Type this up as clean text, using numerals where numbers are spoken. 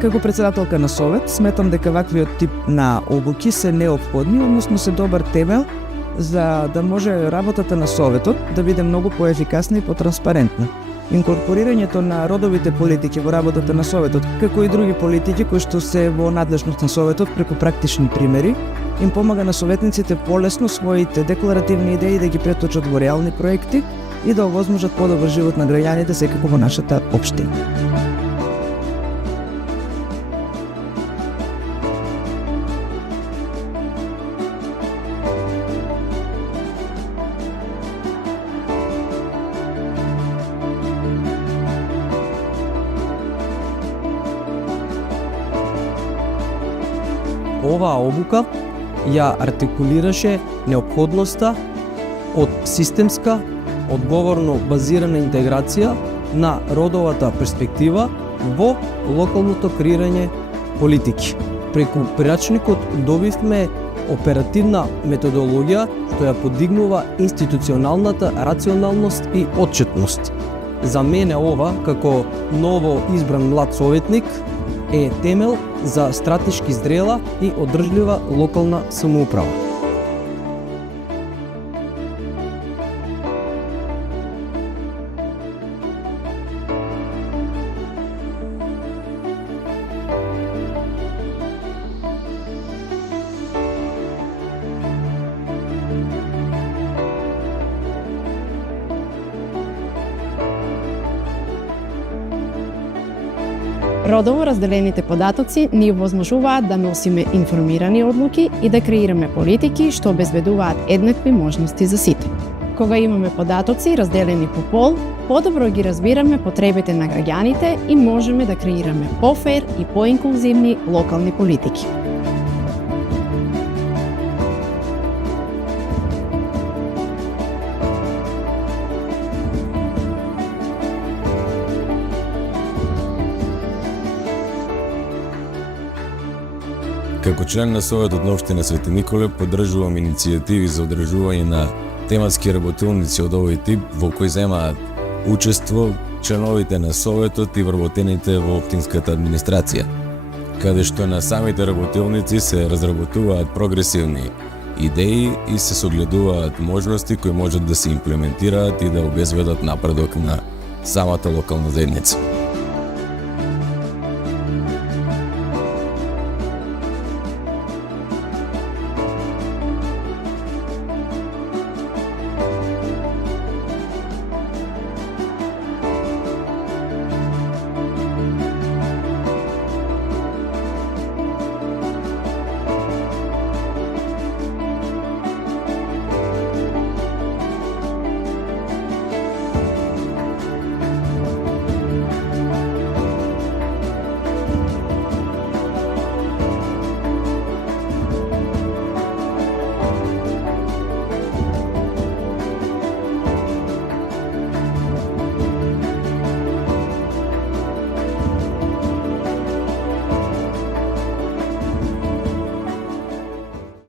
Како председателка на Совет, сметам дека ваквиот тип на обуки се неопходни, односно се добар темел за да може работата на Советот да биде многу поефикасна и потранспарентна. Инкорпорирањето на родовите политики во работата на Советот, како и други политики кои што се во надлежност на Советот преку практични примери, им помага на советниците полесно своите декларативни идеи да ги преточат во реални проекти и да овозможат подобар живот на граѓаните секако во нашата општина. Оваа обука ја артикулираше неопходноста од системска, одговорно базирана интеграција на родовата перспектива во локалното креирање политики. Преку прирачникот добивме оперативна методологија што ја подигнува институционалната рационалност и отчетност. За мене ова, како ново избран млад советник, е темел за стратешки зрела и одржлива локална самоуправа. Родово разделените податоци ни овозможуваат да носиме информирани одлуки и да креираме политики што обезбедуваат еднакви можности за сите. Кога имаме податоци разделени по пол, подобро ги разбираме потребите на граѓаните и можеме да креираме пофер и поинклузивни локални политики. Како член на Советот на општина Свети Николе поддржувам иницијативи за одржување на тематски работилници од овој тип во кои земаат учество членовите на Советот и вработените во општинската администрација, каде што на самите работилници се разработуваат прогресивни идеи и се согледуваат можности кои можат да се имплементираат и да обезбедат напредок на самата локална заедница.